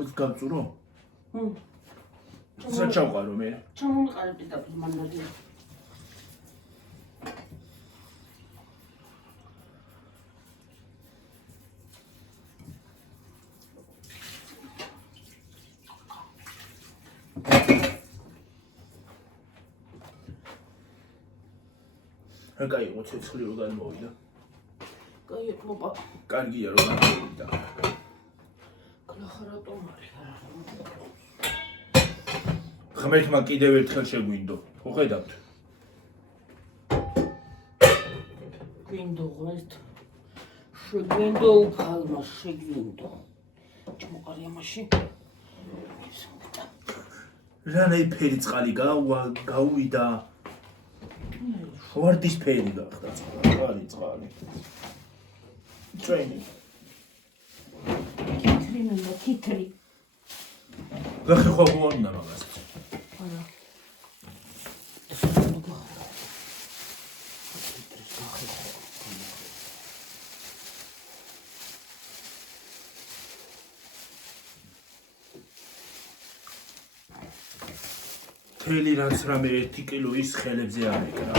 What's გამწურო? საჩავყარო მე. ჩამომიყარე პირდაპირ მანდარინი. Აკაი მოცეცხლი რო გადმოვიდა. კაი მოპა. კარგია რო გადმოვიდა. კლახარატომარი. ღმერთმა კიდევ ერთხელ შეგვინდო. ხო ხედავთ? გვინდო ღმერთ. შეგვინდო უფალმა შეგვინდო. ჩამოყარია მაშინ. რანაი ფერი წყალი გაუვიდა. ვარდის ფერი გახდა წყალი. ტრეინინგ. კიტრი. გახეხვა გუანდა მაგას. არა. თელი რაც რამე 1 კილოის ხელებზე არეკრა.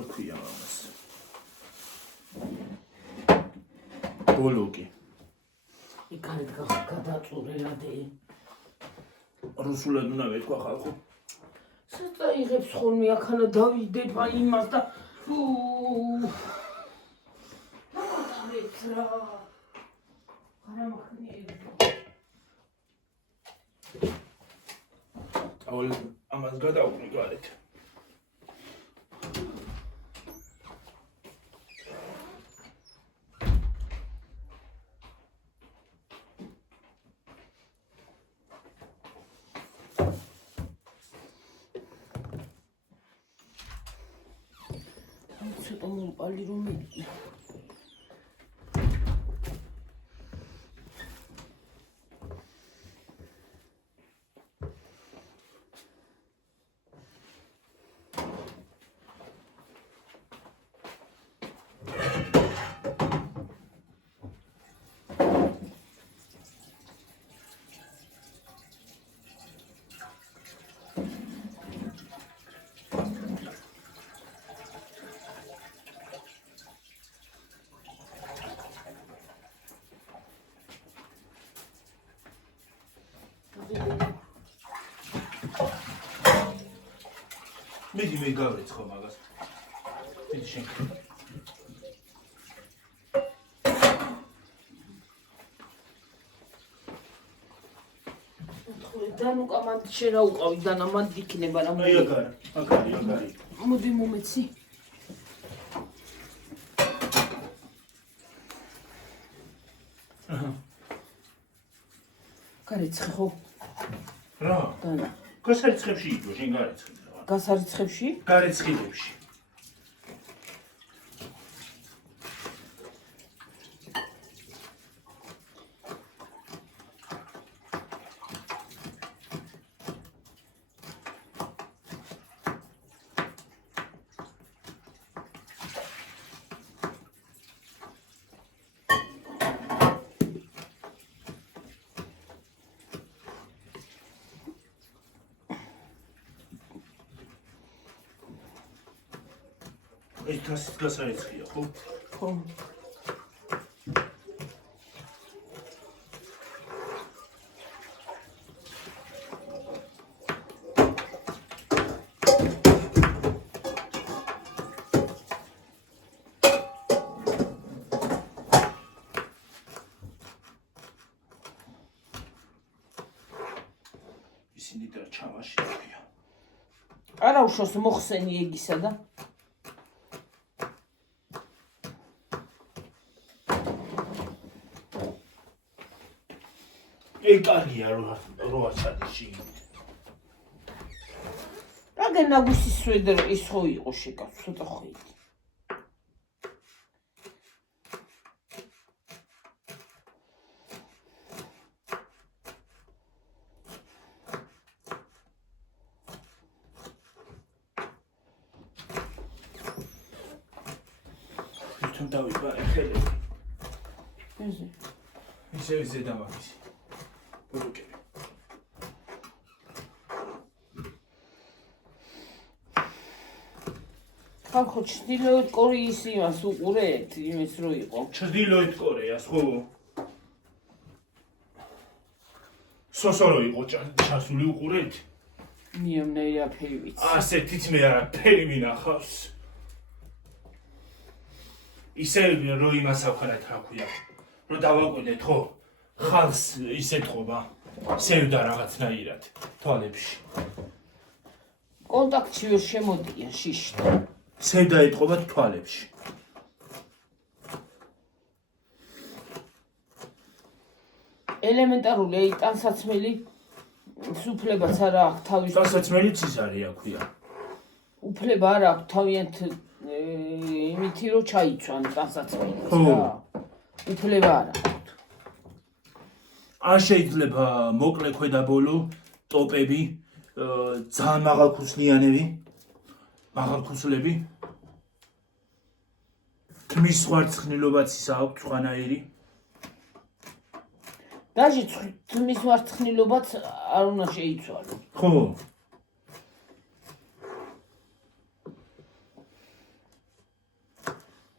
ოქია ამას. ბოლოკი. იქანეთ გადაწურელადე. რუსულად უნდა ვეთქვა ხალხო. სადა იღებს ხოლმე აქანა დავიდებ აი იმას და რა აულ ამას გადავყრი გარეთ. ცოტა მომპალი რომ მიდი. მიდი მე გავეცხო მაგას. მიდი შენ. დანუ კამანდ შენ აუყავი დანა მანდ იქნება რა აი აგარი. მოდი მომეცი. გარეცხი ხო? რა? დანა. გასარიცხებში იყო შენ გარეცხი. გასარიცხებში? გარეცხილებში. ეს თასით გასარიცხია, ხო? ხო. ისინი და ჩამაშია. არა უშოს მოხსენი ეგისა და ეკალია რო ასადიში. აგენ ნაგუსის სვედერ ის ხო იყო შეკაც ცოტა ხვიდი. თუ დავიბარე ხელები. ესე. ისევ ზედამაკისი. ბოლოკები. ხალხო ჩრდილოეთ კორეის იმას უყურეთ, იმის რო იყო. ჩრდილოეთ კორეას, ხო? სოსორო იყო ჩასული უყურეთ? მიემნეი აფერი ვიცი. ასეთიც მე არაფერი მინახავს. ისე რო იმას ავხანათ რა ქვია. რო დავაკვირდეთ, ხო? ხალხს ისე თხოვა. სევდა რაღაცნაირად თვალებში. კონტაქტში ვერ შემოდიან შიშდა. სევდა ეთყობა თვალებში. ელემენტარული აი ტანსაცმელი უფლებაც არა აქვს თავის ტანსაცმელიც ის არის აქვია. უფლება არ აქვს თავიანთ იმითი რომ ჩაიცვან ტანსაცმელს რა. უფლება არ აქვს. არ შეიძლება მოკლე ქვედაბოლო ტოპები, ძალიან მაღალქუსლიანები, მაღალქუსლები. თმის ხვარცხნილობაც ის აქვს სხვანაირი. დაჟე თმის ვარცხნილობაც არ უნდა შეიცვალო. ხო.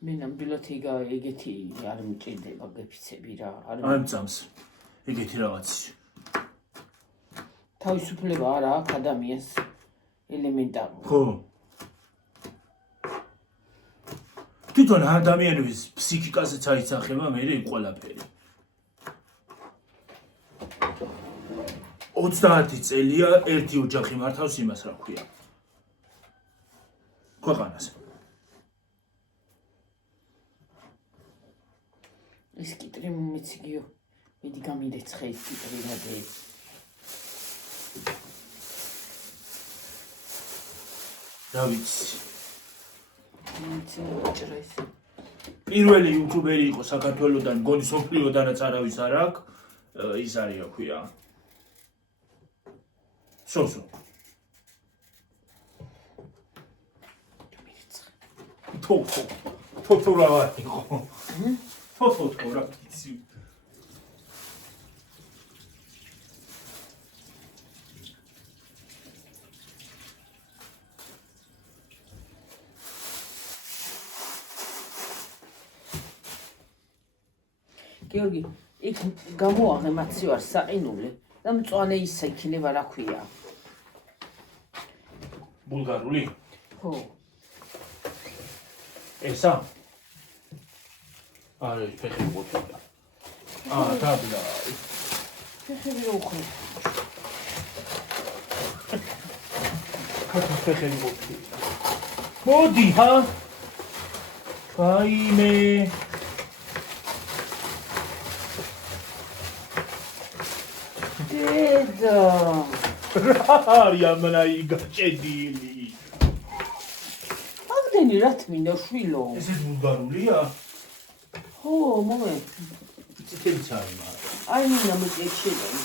მე ნამდვილად ეგეთი არ მჭირდება გეფიცები რა. არ მწამს ეგეთი რაღაცის. თავისუფლება არ აქვს ადამიანს ელემენტარული. ხო. თვითონ ადამიანების ფსიქიკასაც აიცახება მე ყველაფერი. 30 წელია ერთი ოჯახი მართავს იმას რა ქვია. ქვეყანას. ეს კიტრი მომეციგიო. მიდი გამირეცხე ეს კიტრი რადე. რა ვიცი. მიცეჭრეს. პირველი იუთუბერი იყო საქართველოსდან, გონი სოფლიოდანაც არავის არ აქვს. ის არის რა ქვია. სოსო. თო რა იყო? თო რა ვიცი. გიორგი, იქ გამოაღე მათი ვარ საყინული და მწვანე ისე იქნება რა ქვია. ბულგარული? ხო. ესა? არა, ფეხი მოწოდა. დაბლა. ფეხები რო უხრი. ფეხი მოწოდა. მოდი, ჰა? ვაიმე. დედა. რა არის ამნაი გაჭედილი? ამდენი რა თმინდა შვილო? ესე ბულგარულია? ხო, მომენტ. ციტელიც არის მაგრამ. აი მინდა მოწეჩიდან.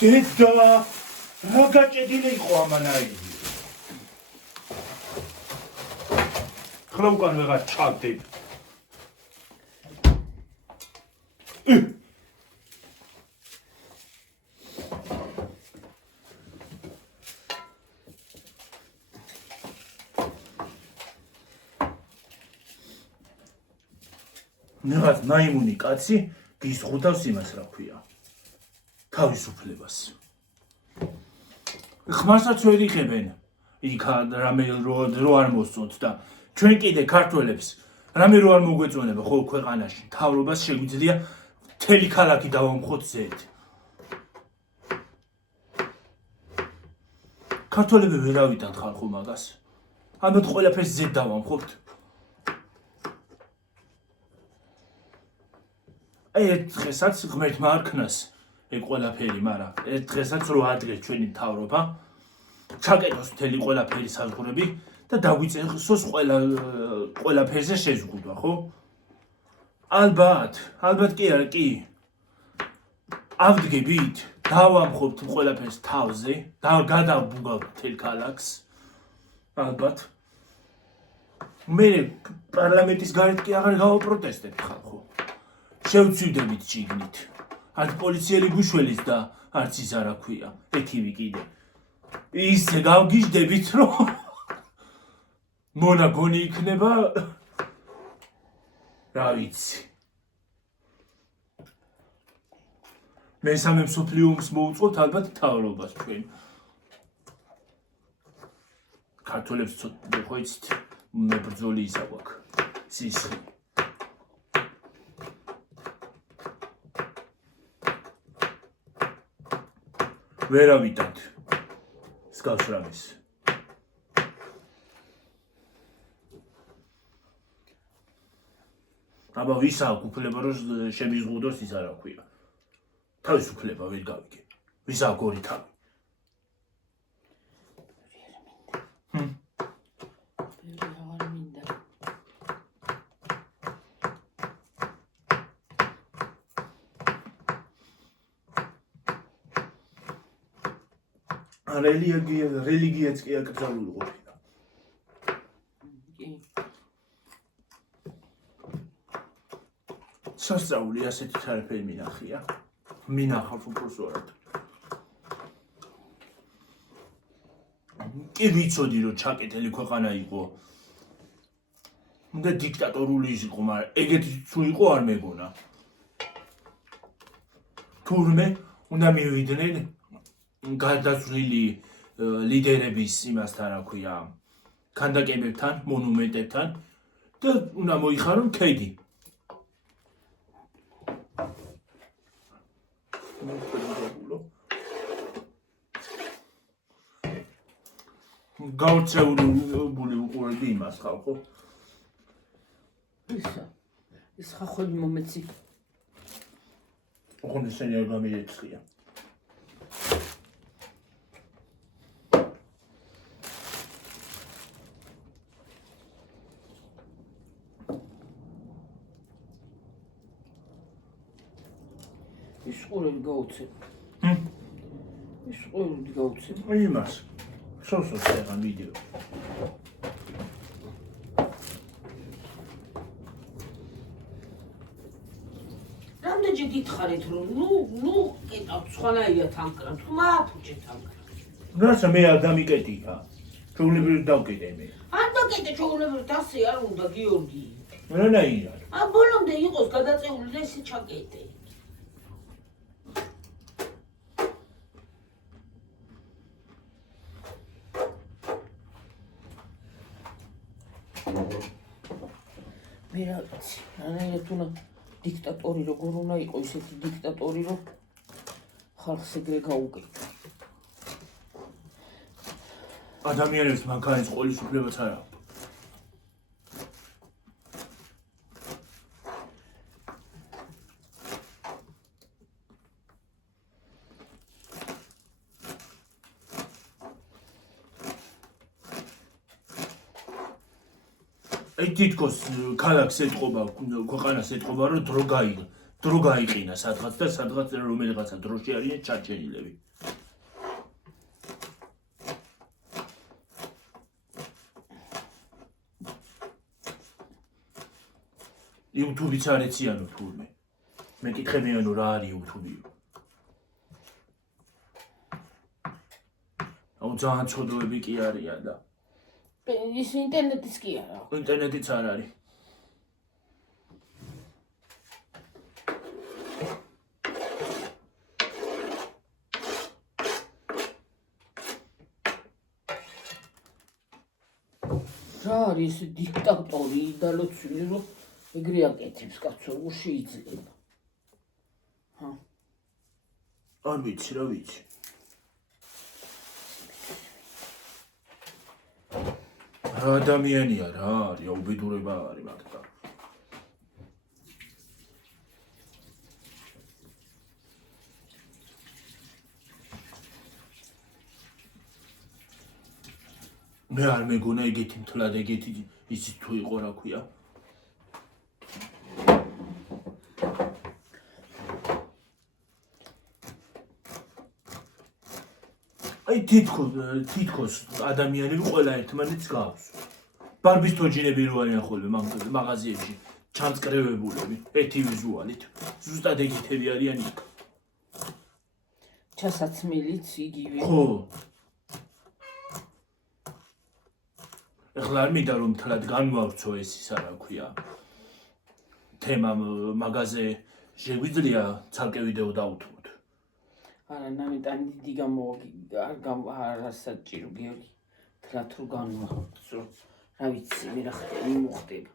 დედა, რა გაჭედილი იყო ამანაი? ხლა უკან ვეღარ ჩავდებ. ნიღაც მაიმუნი კაცი გიზღუდავს იმას რა ქვია. თავისუფლებას. ხმასაც ვერ იღებენ. იქ რამე რო არ მოსწონთ და ჩვენ კიდე ქართველებს რამე რო არ მოგვეწონება ხო ქვეყანაში. თავრობას შეგვიძლია მთელი ქალაქი დავამხოთ ზედ. ქართველები ვერ ავიტანთ ხალხო მაგას. ამათ ყველაფერს ზედ დავამხობთ. ერთ დღესაც ღმერთმა არ ქნას ეგ ყველაფერი, მაგრამ ერთ დღესაც რო ადგეს ჩვენი მთავრობა, ჩაკეტოს მთელი ყველაფერი საზღვრები და დაგვიწესოს ყველაფერზე შეზღუდვა, ხო? ალბათ კი არა, კი. ავდგებით, დავამხობთ ყველაფერს თავზე, გადავბუგავთ მთელ ქალაქს. ალბათ. მე პარლამენტის გარეთ კი აღარ გავაპროტესტებთ ხალხო. შევცვიდებით შიგნით. არც პოლიციელი გუშველის და არც ის არ აქვია. ეთივი კიდე. ისე გავგიჟდებით, რომ მონაგონი იქნება რა ვიცი. მესამე მსოფლიო ომს მოუწყოთ ალბათ მთავრობას ჩვენ. ქართველებს ცოტა ხო იცით, მებრძოლი ისა გვაქვს. სისხლი. ვერავიდათ. სკავს რამის. აბა ვის აქვს უფლება რომ შემიზღუდოს ის არ აქვია. თავისუფლება ვერ გავიგე. ვის აქვს ორი თავი? რელიგიაც კი აკრძალული ყოფილა. სასწაული ასეთი თარფები მინახია. მინახავს უბრალოდ. კი ვიცოდი რომ ჩაკეტილი ქვეყანა იყო. უნდა დიქტატორული იყო, მაგრამ ეგეთი თუ იყო არ მეგონა. თურმე უნდა მივიდნენ გადაცვლილი ლიდერების იმასთან რა ქვია, ქანდაკებებთან, მონუმენტებთან და უნდა მოიხარონ ქედი. გავრცელებული უყურები იმას ხალხო. ის ხახვები მომეცი. ოღონდ ესენი არ გამიეცხია. ის ყურები გაუცე. ის ყურები გაუცე. იმას. სოსოს ეგან ვიდეო. რამდენჯერ გითხარით რომ ნუ კეტავთ სხვანაირად ამკრა, თუ მააფუჭეთ ამკრა. რაცა მე არ დამიკეტია. ჩვეულებრივ დავკეტე მე. არ დაკეტე ჩვეულებრივ ასე არ უნდა გიორგი. რანაირად? ბოლომდე იყოს გადაწეული და ისე ჩაკეტე. მე რა ვიცი, რანაირად უნდა დიქტატორი როგორ უნდა იყოს, ისეთი დიქტატორი რომ ხალხს ეგრე გაუკეთო. ადამიანებს მანქანის ყოლის უფლებაც არ აქვს. თითქოს ქალაქს ეთყობა, ქვეყანას ეთყობა, რომ დრო გაიყინა სადღაც და სადღაც რომელიღაცა დროში არიან ჩარჩენილები. YouTube-იც არ ეციანო თურმე. მეკითხებიანო რა არის YouTube-ი. ძალიან ცოდოები კი არიან და ის ინტერნეტიც კი არა. ინტერნეტიც არ არის. რა არის ეს დიქტატორი იდალოცილი რომ ეგრე აკეთებს კაცო, როგორ შეიძლება? არ ვიცი, რა ვიცი. რა ადამიანია რა არის, უბედურება არის მაგთან. მე არ მეგონა ეგეთი მთლად ეგეთი იცით თუ იყო რა ქვია. აი თითქოს ადამიანები ყველა ერთმანეთს გავს. ბარბის თოჯინები რო არიან ხოლმე მაღაზიებში, ჩამწკრივებულები, ერთი ვიზუალით. ზუსტად ეგეთები არიან იქ. ჩასაცმელიც იგივე. ხო. ეხლა არ მინდა რომ თლად განვავრცო ეს ისა რა ქვია. თემა მაღაზე შეგვიძლია ცალკე ვიდეო დავუთმოთ. არა, ნამიტანი დიდი არასაჭირო გიორგი. თლად რო განვავრცო. რა ვიცი, მე რა მოხდება.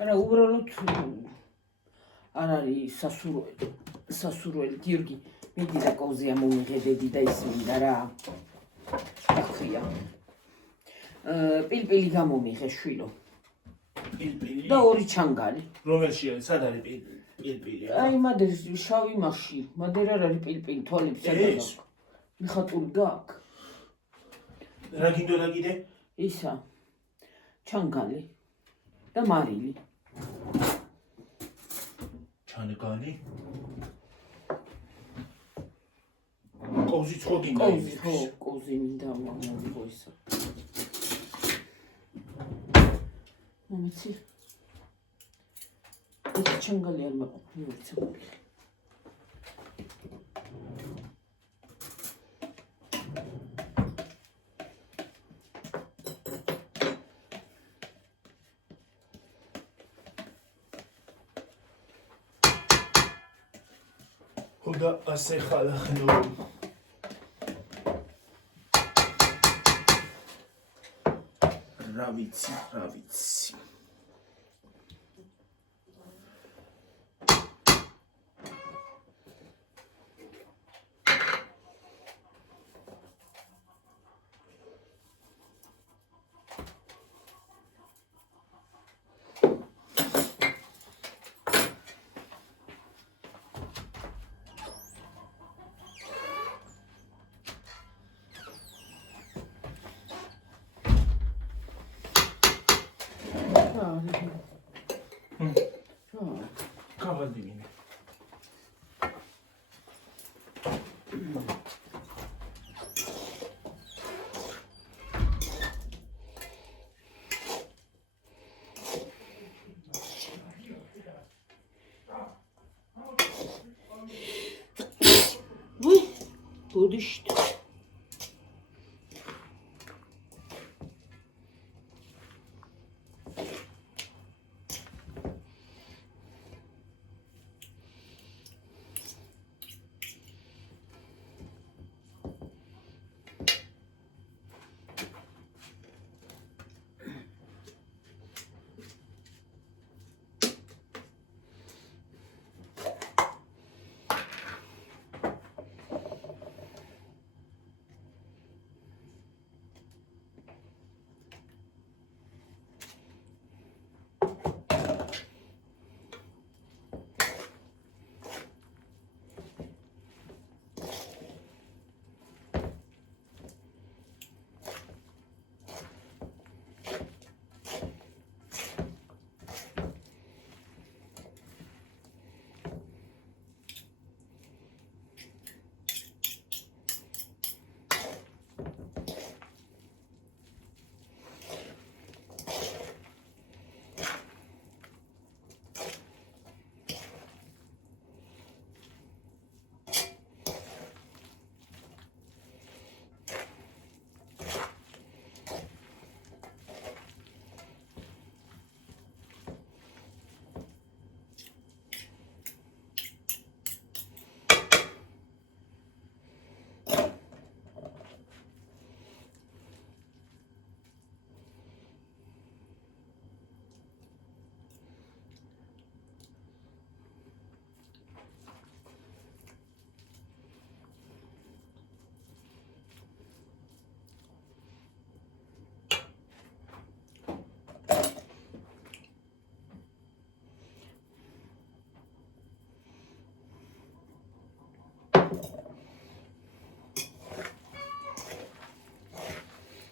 არა, უბრალოდ არ არის სასურველი გიორგი. მიდი და კოზია მომიღებედი და ის მინდა რა. აქვია. პილპილი გამომიღე შვილო. პილპილი. და ორი ჩანგალი. რომელშია? სად არის პილპილი? აი, მადერ შავი მასში. მადერ არ არის პილპილი, თვალები სადაა. მიხატული გაქვს. რა გინდოდა კიდე? ისა. ჩანგალი და მარილი. ჩანგალი. კოზიც ხო გინდა? კოზი, ხო, კოზი მინდა მომიღო ისა. მომიცი. ეს ჩანგალი არ მაყოფილი ვერცებული. ხოდა ასე ხალხნო. რა ვიცი. კავალდი მინე. ბუდიშტ.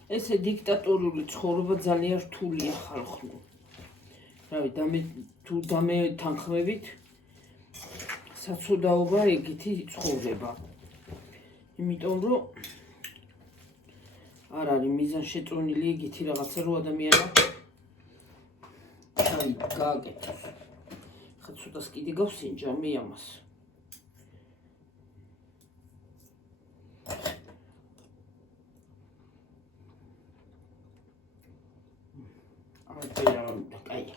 ესე დიქტატორული ცხოვრება ძალიან რთულია ხალხო. რავი, თუ დამე თანხმებით საცოდაობა ეგეთი ცხოვრება. იმიტომ რომ არ არის მიზანშეწონილი ეგეთი რაღაცა, რომ ადამიანმა გააკეთოს. ხა ცოტას კიდე გავსინჯა მე ამას. კაია.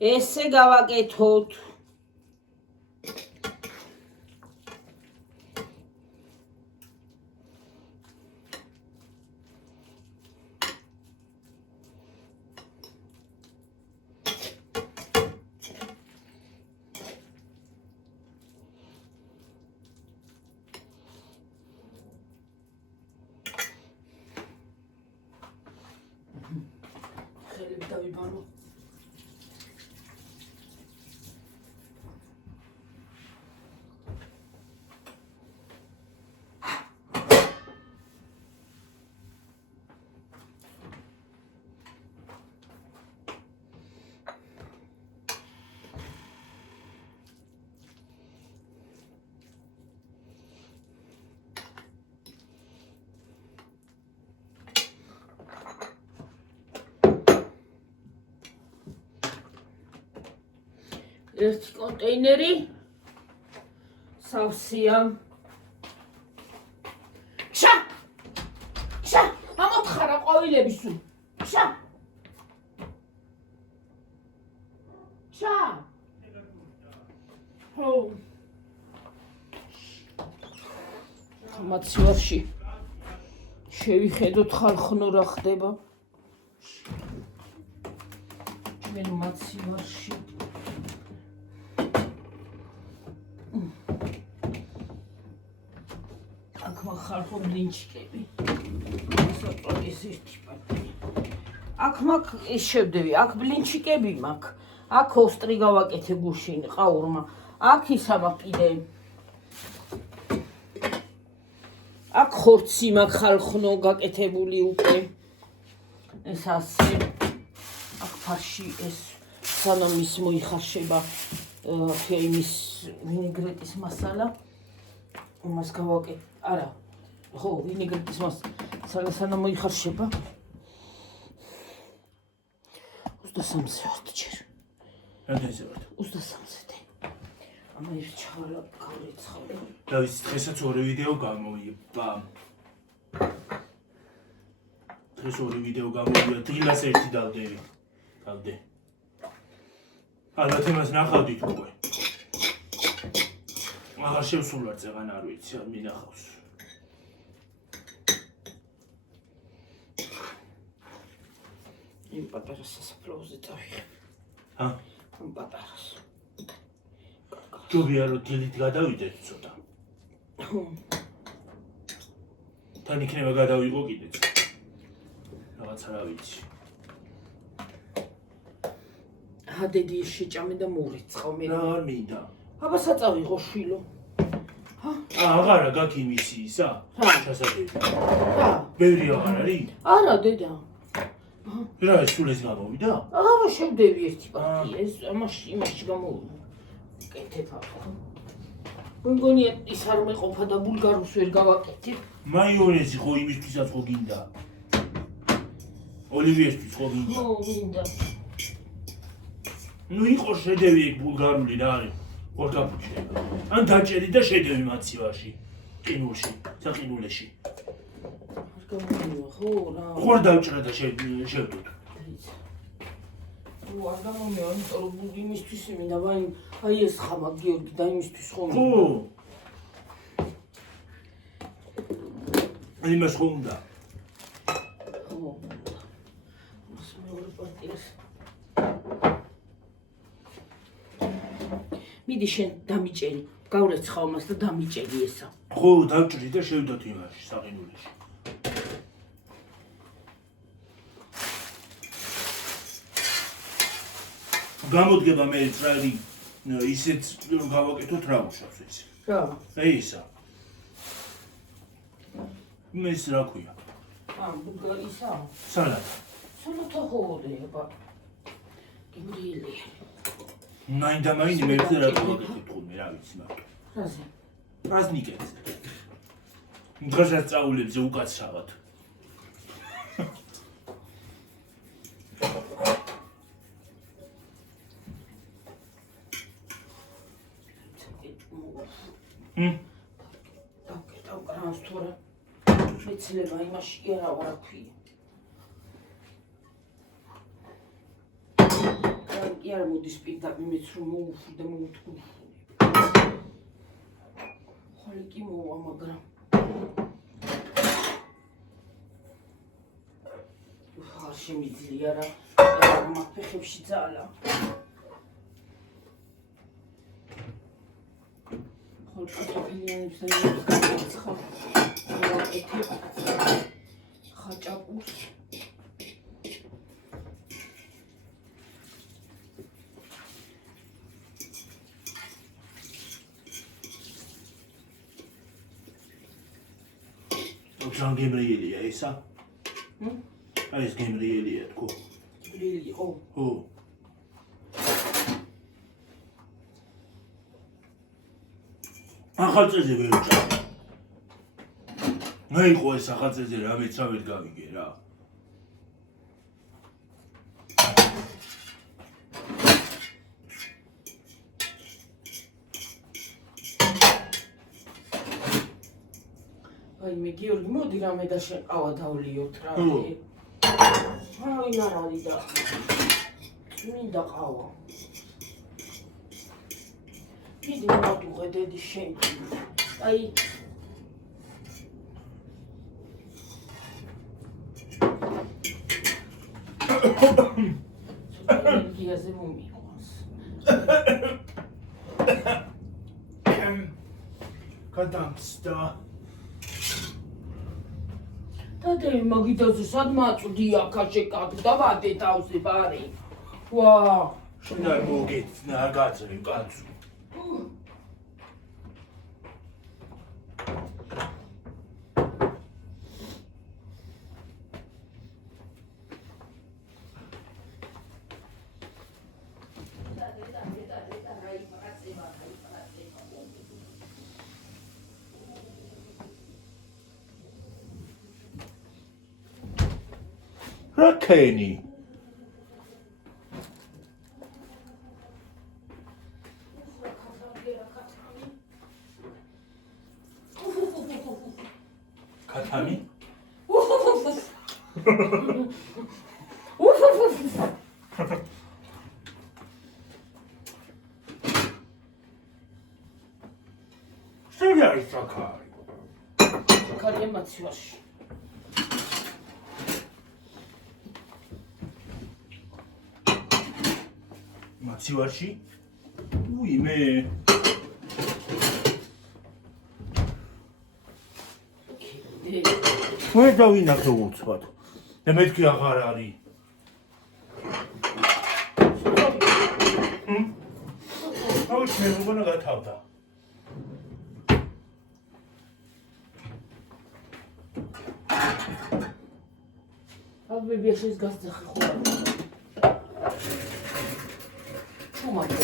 ესე გავაკეთოთ. ხელები დავიბანო. ერთი კონტეინერი სავსეა. შა, ამოთხარა ყვავილები სულ. შა. ხო. მაცივარში შევიხედოთ ხალხნო რა ხდება. ჩვენ მაცივარში ხალხო ბლინჩიკები. ეს ერთი პარტია. აქ მაგ ის შევდები, აქ ბლინჩიკები მაქვს. აქ ოსტრი გავაკეთე გუშინ ყაურმა. აქ ისა კიდე. აქ ხორცი მაქვს ხალხნო გაკეთებული უკვე. ეს ასე. აქ ფარში ეს სანამ ის მოიხარშება ფეიმის ვინეგრეტის მასალა. იმას გავაკეთე. არა. ხო, ვინეგრეტის მასალა სანამ მოიხარშება. 23-ზე ვართ ჯერ. რამდენზე ვართ? 23-ზე. ამა ის ჩავალა გავიცხავე. დავის დღესაც ორი ვიდეო გამოიება. დღეს ორი ვიდეო გამოვიდა. დილას ერთი დავდები. დავდე. ალბათ იმას ნახავდით უკვე. აღარ შევსულვარ წეღან არ ვიცი, მინახავს. იმ პატარა სასაფლაოზე წავიღე. ჰა? იმ პატარას. ჯობია რომ დილით გადავიდეთ ცოტა. თან იქნება გადავიღო კიდეც. რაღაც არ ვიცი. ჰადედი შეჭამე და მორიცხავ მე. რა არ მინდა. აბა საწავიღო შვილო. ჰა? აღარა გაქიმისი ისა? ჰა. ჩასადები. ჰა. ბევრი აღარ არის? არა დედა. რა ეს სულ ეს გამოვიდა? აღარა შევდები ერთი პარტია, ეს იმაში გამოვიდა. კეთებ ახლა. მგონია ის არ მეყოფა და ბულგარულს ვერ გავაკეთებ. მაიონეზი ხო იმისთვისაც ხო გინდა? ოლივიესთვის ხო გინდა? ხო, მინდა. ნუ იყო შედევი ეგ ბულგარული რა არის? ხარ გაფუჭდება. ან დაჭერი და შედევი მაცივაში. ყინულში, საყინულეში. არ გამომივა ხო რა. ხარ დავჭრა და შევდოთ. ხო, არ გამომივა, იმიტომ რომ იმისთვის მინდა, აი ეს ხამა გიორგი და იმისთვის ხომ. ხო. იმას ხო უნდა? ხო. მას მეორე პარტიას. მიდი შენ დამიჭერი, გავრეცხავ მას და დამიჭერი ესა. ხო, დავჭრი და შევდოთ იმაში, საყინულეში. გამოდგება მე ტრალი ისეთ რომ გავაკეთოთ რა უშავს ეს. რა? აი ისა. მეს რა ქვია? ისა. სალატა. სულოთა ხოდება. გიმრიელი. მაინდა მე რა გავაკეთებ ხოლმე რა ვიცი მაგრამ. რაზე? პრაზნიკებზე. დღესაც წაულებზე უკაცრავად. დავკეტავ კრანს თორე მეცლება იმაში არა რა ქვია. კი არ მოდის პირდაპირ მეც რომ მოუშვი და მოუთქუნი. ხოლე კი მოვა მაგრამ არ შემიძლია რა მაგ ფეხებში ძალა. კარტოფილიანებს და იმებს გადაცხავ. ვაკეთებ ხაჭაპურს. ოქრან გემრიელია ისა? აი ეს გემრიელია თქო. გემრიელი ხო? ხო. ახალწელზე ვერ ვჭამე. ნაიყო ეს ახალწელზე რამეც რა ვერ გავიგე რა. აი მე გიორგი მოდი რამე და შენ ყავა დავლიოთ რა. ვინ არ არის და მინდა ყავა. Დიდი მოდუღე დედი შენ. აი ენერგიაზე მომიყვანს. გადამსდა. და მაგიდაზე სად მაწვდი აქაში კატ და ვადე თავზე ბარი. ვა, შენ არ მოგეცნა გაწრი კაცო. Rakeni. Katami? Stell dir Sakari. Sakari emocjoși. მაცივარში? უი მე მე დავინახე უცბად. და მეთქი აღარ არის. აუ შენ მოგონა გათავდა. აუ ბებიაშის გასძახი ხო არა.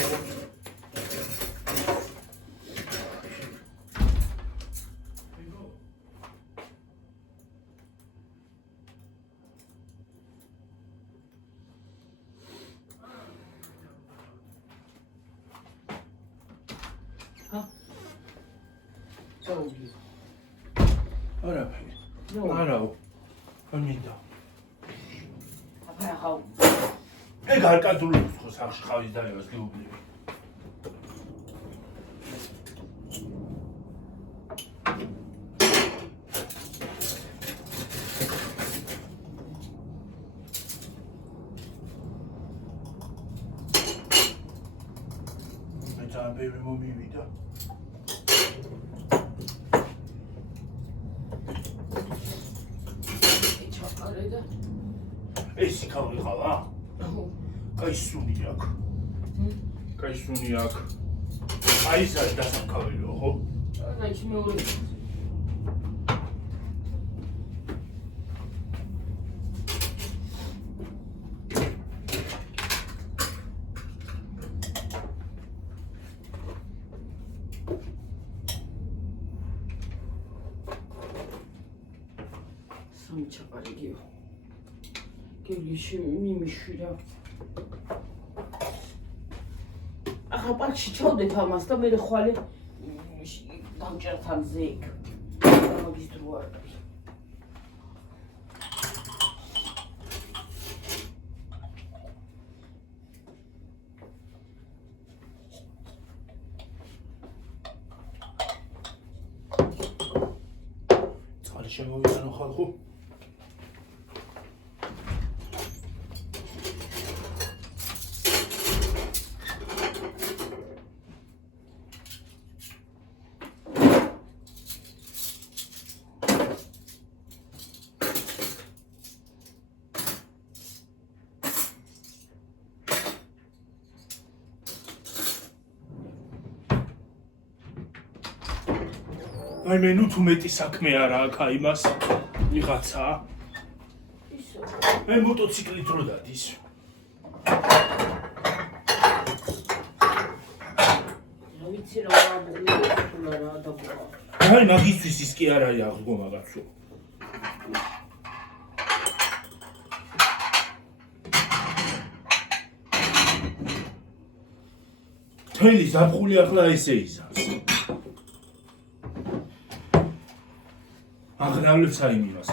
წაუგიო. არაფერი. ნუ. არაო. არ მინდა. აფერახავ. ეგ არ კადრულობს ხო სახში ხავის დალევას გეუბნები. Baby mommy wieder. ჩაყარდა. ეს იქავი ხალა? კაი სუნი აქვს. კაი სუნი აქვს. აი ეს არის დასაკავეო, ხო? აი ეს მეორე. ჩაყარიგიო. გელიში მიმიშვირა. ახლა პარკში ჩავდეთ ამას და მე ხვალე გამჭერთან ზეკ. მაგის დრო არ არის. წყალი შემოვიდანო ხალხო. აი მე ნუ თუ მეტი საქმე არა აქ აი მას ვიღაცა ისო მე მოტოციკლით რო დადის რა ვიცი რა ვაბულა რა დაგვა აი მაგისთვის ის კი არ არის აღგო მაგაცო თელი ზაფხული ახლა ესე იზამს აღრავლებს აი მიმას.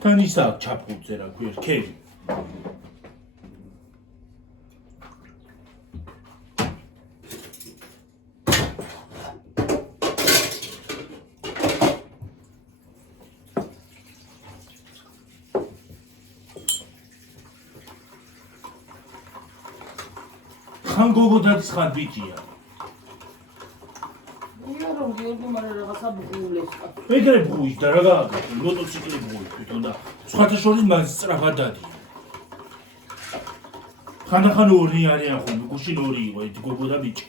თან ისა ჩაფხუძე რა ქვია, ქერი. ხან გოგოდაც ხან ბიჭია. ია რომ გიორგი მარა რაღაცა ბღულეს. ეგრე ბღუის და რა გააკეთე, მოტოციკლი ბღუის თვითონ და სხვათა შორის მას სწრაფად დადია. ხანდახან ორი არიან ხოლმე, გუშინ ორი იყო, ერთი გოგო და ბიჭი.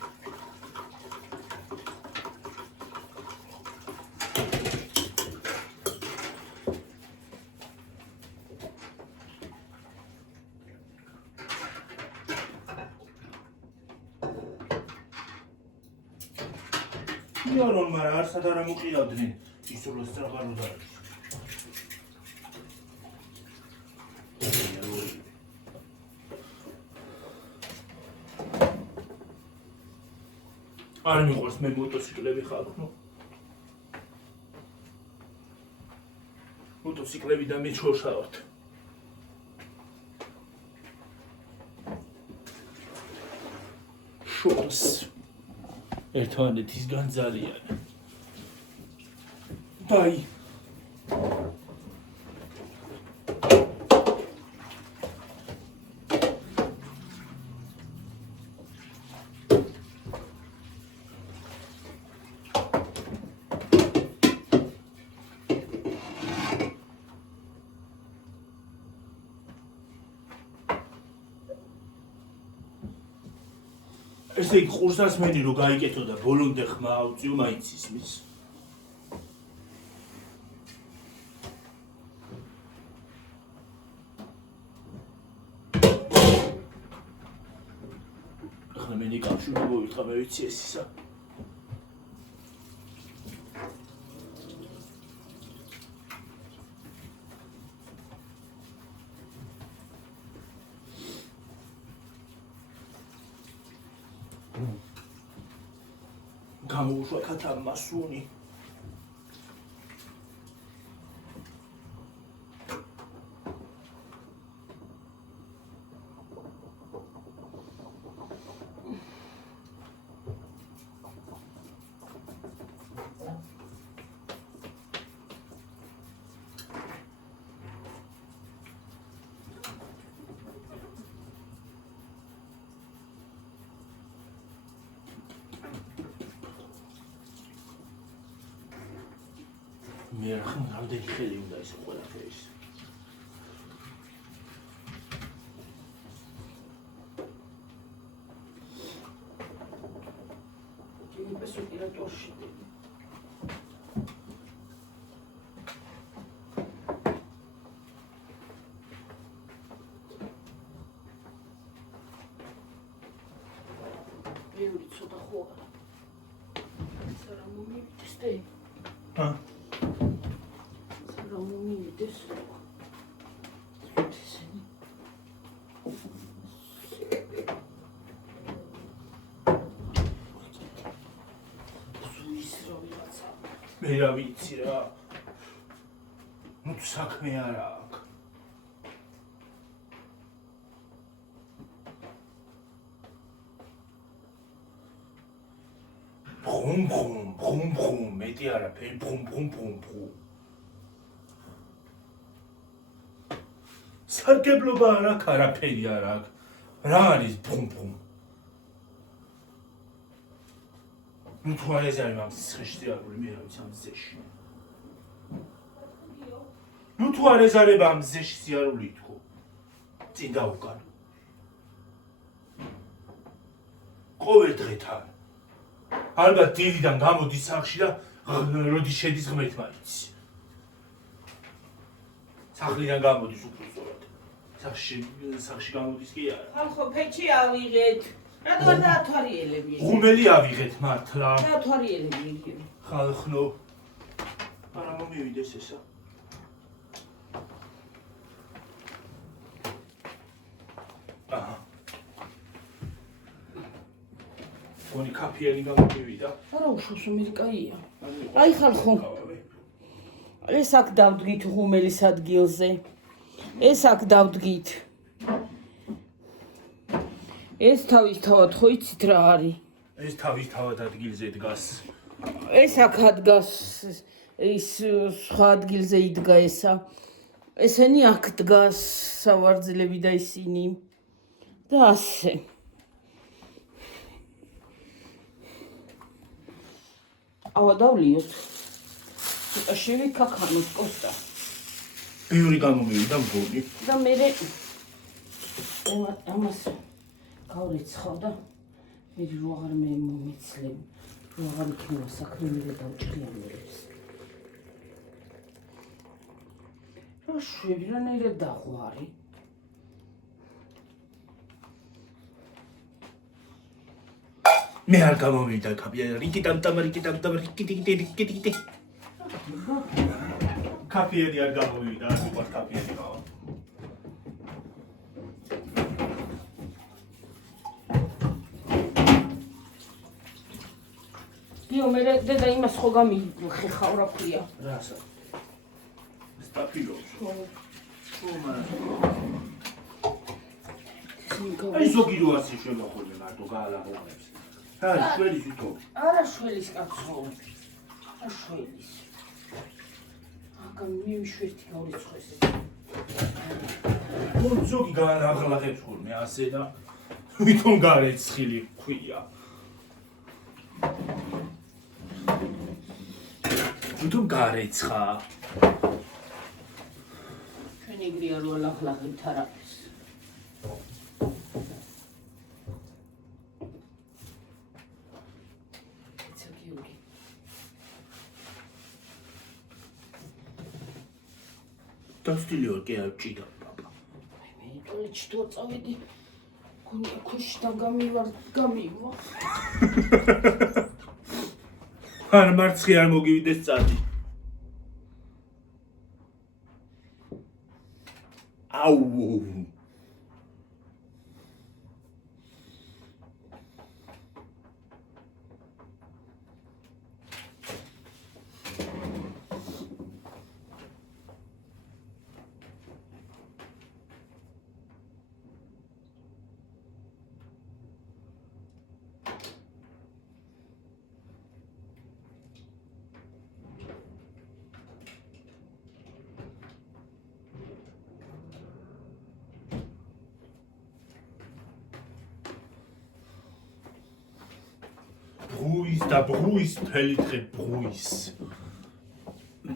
იარონ მარა არსად არ ამოყიავდნენ ის რო სწრაფად რო დაიწყო. არ მიყვარს მე მოტოციკლები ხალხო. მოტოციკლები და მე ჩორშავთ. შორს ერთმანეთისგან ძალიან. დაი. ესე იგი ყურსასმენი რო გაიკეთო და ბოლომდე ხმა აუწიო მაინც ისმის. ახლა მე კავშირი მოვიტყა მე ვიცი ეს ისა. გამოუშვა ქათა მასუნი. მე რა რამდენი ხელი უნდა ისე ყველაფერის. იმպես ოპერატორში ბევრი ცოტა ხო არა. სარა მომივიდეს ჰა this მე რა ვიცი რა. ნუ საქმე არა აქვს. Brum, მეტი არაფერი, brum. სარგებლობა არ აქვს, არაფერი არ აქვს. რა არის brum? ნუ თუ არ ეს არის ამ სიხეში დიაგული, მე რა ვიცი ამ ზეში. ნუ თუ არ ეს არის ამ ზეში სიარული თქო. წინ დავუკან. ყოველ დღეთან. ალბათ დილიდან გამოდის სახლში და როდის შედის ღმერთმა იცი. სახლიდან გამოდის უბრალოდ. სახში გამოდის კი არა. ხალხო ფეჩი ავიღეთ. რატო არ დაათვალიერები? ღუმელი ავიღეთ მართლა. დაათვალიერები. ხალხნო. არა მომივიდეს ესა. აჰა. გონი კაფეანი გამოვიდა. არა უშოს ამერიკაია. აი ხალხო. ეს აქ დავდგით ღუმელის ადგილზე. ეს აქ დავდგით. ეს თავისთავად ხო იცით რა არის? ეს თავისთავად ადგილზე დგას. ეს აქ ადგას ის სხვა ადგილზე იდგა ესა. ესენი აქ დგას სავარძელები და ისინი. და ასე. ავა დავლიოთ. ცოტა შევიქაქანოთ კოსტა. ბევრი გამომივიდა მგონი. და მე ამას გავრიცხავ და მე რო აღარ მე მომიცლებ. რო აღარ იქნება საქმე მე დავჭრიანებს. რა შვები რანაირად დაღვარი. მე არ გამომივიდა კაფეანი. რიკი დამტამა. კაფეანი არ გამომივიდა, არ მიყვარს კაფეანი გავა. დიო მე დედა იმას ხო გამიხეხავ რა ქვია. რასა? სტაფილოს. აი ზოგი რო ასე შემოხოლმე მარტო გაალაღონებს. აი შველის ვითო. არა შველის კაცო. არა შველის. მივიშვერთი გავრიცხეს. ზოგი გააღლაღებს ხოლმე ასე და ვითომ გარეცხილი ქვია. ვითომ გარეცხა. ჩვენ ეგრეა რო ალაღლაღებთ არაფერს. დასტილიო კი არ ჭიდა პაპა. მე ტოლეთში თუ წავედი გონია ქუშიდან გამივა. არ მარცხი არ მოგივიდეს წადი. აუ. ბრუის და ბრუის მთელი დღე ბრუის.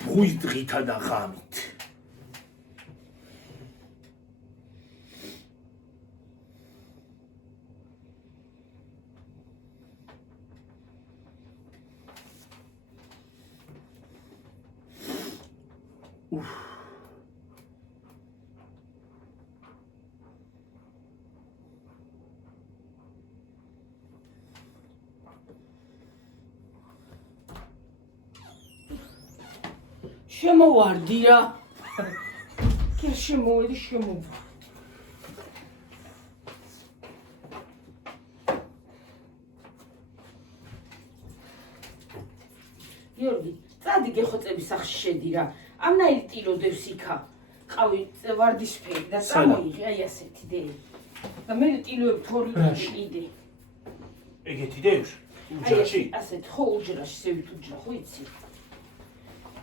ბრუის დღითა და ღამით. შემოვარდი რა. კი შემოვედი შემოვარდი. გიორგი, წადი გეხოცების სახში შედი რა. ამნაირი ტილოდებს იქა. ყავი ვარდისფერი და წამოიღე აი ასეთი დე. და მე ტილოები თორი კიდე. ეგეთი დევს? უჯრაში? ასეთ ხო უჯრაში, სევით უჯრა ხო იცი?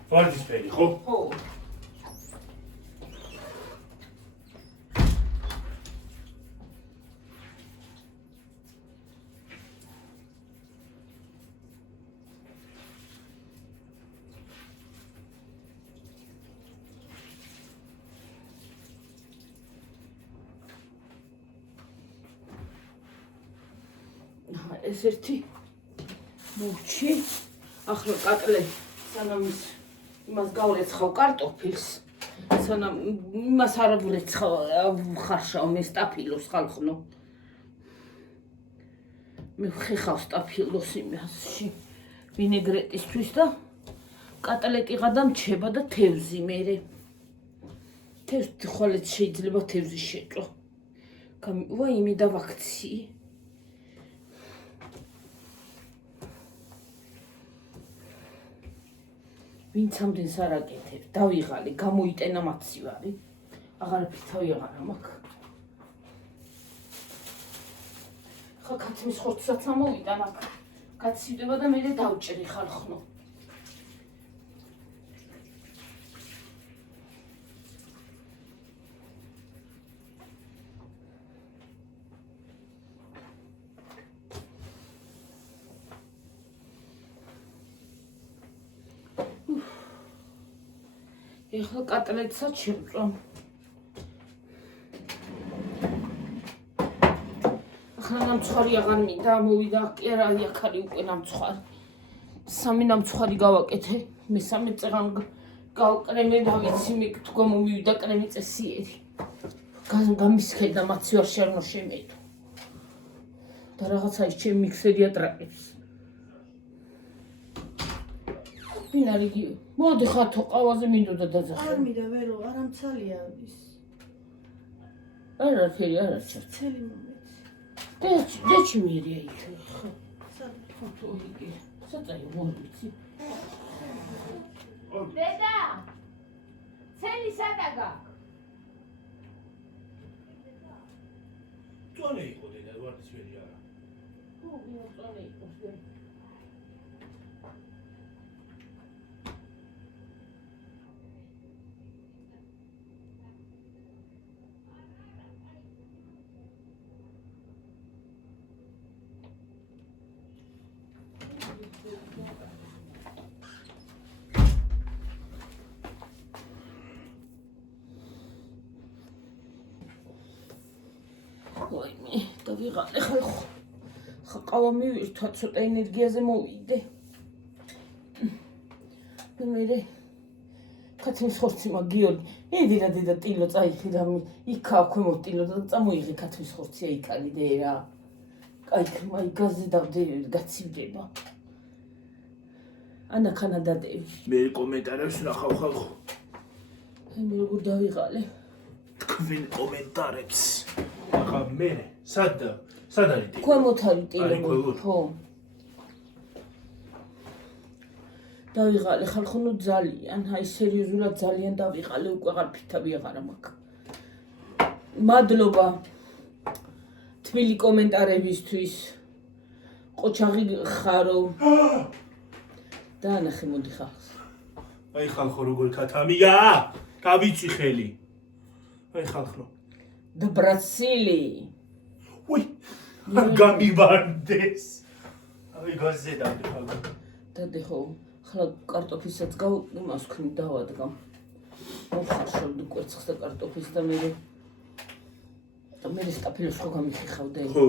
ვარდისფერი ხო? ხო. ეს ერთი მოვჩი. ახლა კატლე სანამ იმას გავრეცხავ კარტოფილს. სანამ იმას არ ვრეცხავ ხარშავ მე სტაფილოს ხალხნო. მე ხეხავ სტაფილოს იმასში ვინეგრეტისთვის და კატლეტიღა და მჩება და თევზი მერე. თევზი ხოლმე შეიძლება თევზი შეჭო. ვაი მე დავაქცი. ვინც ამდენს არ აკეთებ, დავიღალე, გამოიტენა მაცივარი. აღარაფერი თავი აღარა მაქვს. ხა კაცის ხორცსაც ამოვიდა მაგ. კაცივდება და მე დავჭრი ხალხნო. ეხლა კატლეტსაც შევწვამ. ახლა ნამცხვარი აღარ მინდა, მოვიდა კი არა აქ არის უკვე ნამცხვარი. 3 ნამცხვარი გავაკეთე, მესამე წეღან გავკრემე და ვიცი მე თქვა მომივიდა კრემი წესიერი. გამისხედა მაცივარ შერნო შემედო. და რაღაცა ის ჩემი მიქსერი ატრაკებს. ვინ არის გი? მოდი ხათო ყავაზე მინდოდა დაძახე. არ მინდა ვერო, არამცალია ის. არა ფერი არა ჩერტ. ცელი მომეც. დეჩი მერია იქ ხო. სად ხო იგი. საწაი მომიცი. დედა! ცელი სადაგა? წონე იყო დედა ვარდისფერი არა. ხო, წონე იყო. ვაიმე, დავიღალე ხალხო. ხა ყავა მივირთვა, ცოტა ენერგიაზე მოვიდე. მე კაცის ხორცი მაგ გიორგი. ედი რა დედა ტილო წაიხი და იქა აქვე მოტილო და წამოიღე კაცის ხორცი აი კალიდე რა. აი გაზზე დავდე გაცივდება. ანა ხანა დადები. მე კომენტარებს ნახავ ხალხო. მე როგორ დავიღალე? თქვენ კომენტარებს. ახლა მე სად არის ტილო? ქვემოთ არის ტილო. ხო. დავიღალე ხალხო ძალიან, აი სერიოზულად ძალიან დავიღალე, უკვე აღარ ფითავი აღარა მაქვს. მადლობა თბილი კომენტარებისთვის. ყოჩაღი ხარო. დაანახე მოდი ხალხს. აი ხალხო როგორ ქათამია? გავიცი ხელი. აი ხალხო. დბრაცილი. უი. გამივარდეს. აი გაზზე დავდიხავ. დადე ხო, ხლა კარტოფილსაც იმას ვქნი დავადგა. მოხარშავდი კვერცხს და კარტოფილს და მე სტაფილოს ხო გამიხიხავდა. ხო.